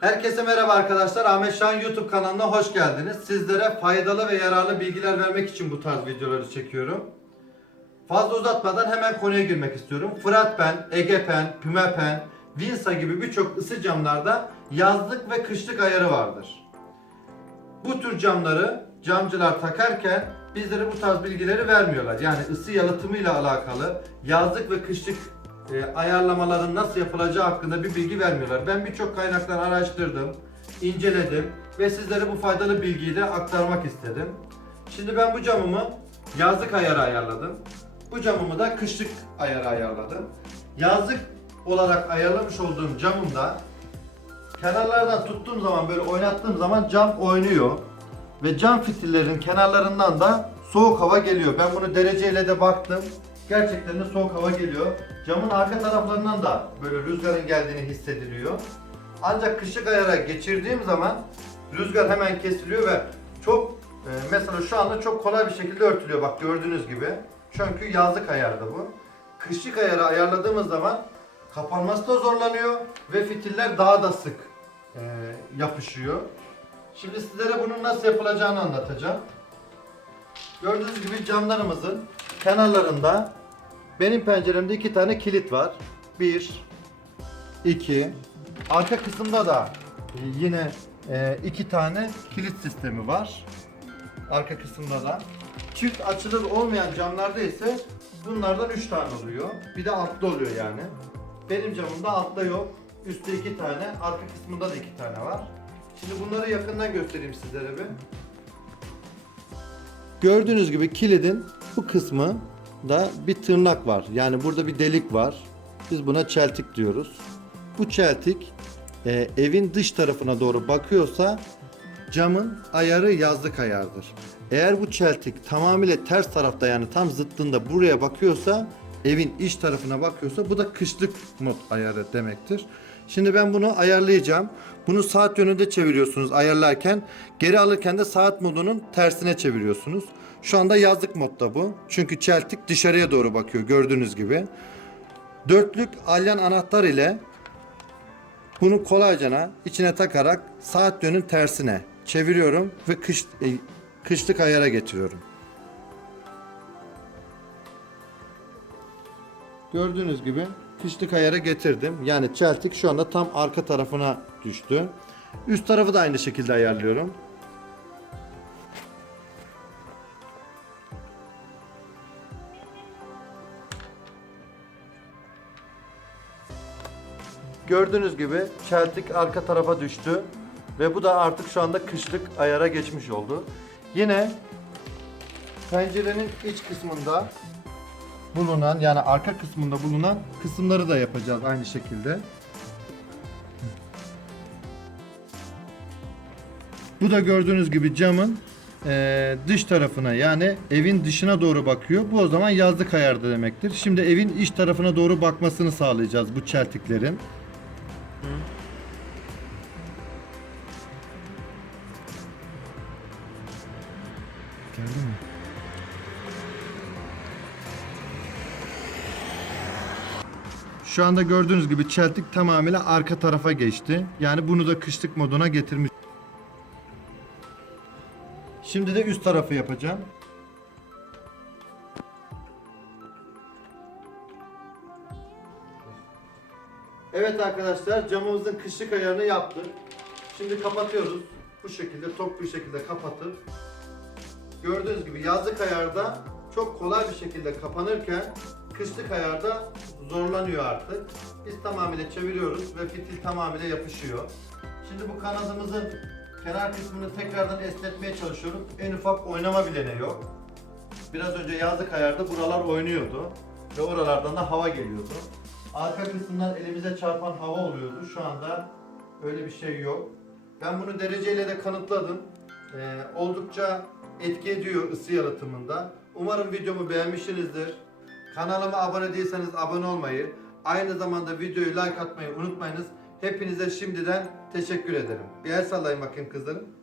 Herkese merhaba arkadaşlar. Ahmet Şahin YouTube kanalına hoş geldiniz. Sizlere faydalı ve yararlı bilgiler vermek için bu tarz videoları çekiyorum. Fazla uzatmadan hemen konuya girmek istiyorum. Fıratpen, Egepen, Pimapen, Vinsa gibi birçok ısı camlarda yazlık ve kışlık ayarı vardır. Bu tür camları camcılar takarken bizlere bu tarz bilgileri vermiyorlar. Yani ısı yalıtımıyla alakalı yazlık ve kışlık e, ayarlamaların nasıl yapılacağı hakkında bir bilgi vermiyorlar. Ben birçok kaynaktan araştırdım, inceledim ve sizlere bu faydalı bilgiyi de aktarmak istedim. Şimdi ben bu camımı yazlık ayarı ayarladım. Bu camımı da kışlık ayarı ayarladım. Yazlık olarak ayarlamış olduğum camımda kenarlardan tuttuğum zaman böyle oynattığım zaman cam oynuyor. Ve cam fitillerin kenarlarından da soğuk hava geliyor. Ben bunu dereceyle de baktım. Gerçekten de soğuk hava geliyor. Camın arka taraflarından da böyle rüzgarın geldiğini hissediliyor. Ancak kışlık ayara geçirdiğim zaman rüzgar hemen kesiliyor ve çok e, mesela şu anda çok kolay bir şekilde örtülüyor bak gördüğünüz gibi. Çünkü yazlık ayarda bu. Kışlık ayarı ayarladığımız zaman kapanması da zorlanıyor ve fitiller daha da sık e, yapışıyor. Şimdi sizlere bunun nasıl yapılacağını anlatacağım. Gördüğünüz gibi camlarımızın kenarlarında benim penceremde iki tane kilit var. Bir, iki. Arka kısımda da e, yine e, iki tane kilit sistemi var. Arka kısımda da. Çift açılır olmayan camlarda ise bunlardan üç tane oluyor. Bir de altta oluyor yani. Benim camımda altta yok. Üstte iki tane, arka kısmında da iki tane var. Şimdi bunları yakından göstereyim sizlere bir. Gördüğünüz gibi kilidin bu kısmı da bir tırnak var. Yani burada bir delik var. Biz buna çeltik diyoruz. Bu çeltik e, evin dış tarafına doğru bakıyorsa camın ayarı yazlık ayardır. Eğer bu çeltik tamamıyla ters tarafta yani tam zıttında buraya bakıyorsa evin iç tarafına bakıyorsa bu da kışlık mod ayarı demektir. Şimdi ben bunu ayarlayacağım. Bunu saat yönünde çeviriyorsunuz ayarlarken. Geri alırken de saat modunun tersine çeviriyorsunuz. Şu anda yazlık modda bu. Çünkü çeltik dışarıya doğru bakıyor gördüğünüz gibi. Dörtlük alyan anahtar ile bunu kolaycana içine takarak saat yönün tersine çeviriyorum ve kış, e, kışlık ayara getiriyorum. Gördüğünüz gibi kışlık ayara getirdim. Yani çeltik şu anda tam arka tarafına düştü. Üst tarafı da aynı şekilde ayarlıyorum. Gördüğünüz gibi çeltik arka tarafa düştü ve bu da artık şu anda kışlık ayara geçmiş oldu. Yine pencerenin iç kısmında bulunan yani arka kısmında bulunan kısımları da yapacağız aynı şekilde. Bu da gördüğünüz gibi camın eee, dış tarafına yani evin dışına doğru bakıyor. Bu o zaman yazlık ayarda demektir. Şimdi evin iç tarafına doğru bakmasını sağlayacağız bu çeltiklerin. Geldi mi? Şu anda gördüğünüz gibi çeltik tamamıyla arka tarafa geçti. Yani bunu da kışlık moduna getirmiş. Şimdi de üst tarafı yapacağım. Evet arkadaşlar camımızın kışlık ayarını yaptık. Şimdi kapatıyoruz. Bu şekilde tok bir şekilde kapatıp gördüğünüz gibi yazlık ayarda çok kolay bir şekilde kapanırken kışlık ayarda zorlanıyor artık. Biz tamamıyla çeviriyoruz ve fitil tamamıyla yapışıyor. Şimdi bu kanadımızın kenar kısmını tekrardan esnetmeye çalışıyorum. En ufak oynama bile ne yok. Biraz önce yazlık ayarda buralar oynuyordu ve oralardan da hava geliyordu. Arka kısımdan elimize çarpan hava oluyordu. Şu anda öyle bir şey yok. Ben bunu dereceyle de kanıtladım. Ee, oldukça etki ediyor ısı yalıtımında. Umarım videomu beğenmişsinizdir. Kanalıma abone değilseniz abone olmayı, aynı zamanda videoyu like atmayı unutmayınız. Hepinize şimdiden teşekkür ederim. Bir el sallayın bakayım kızlarım.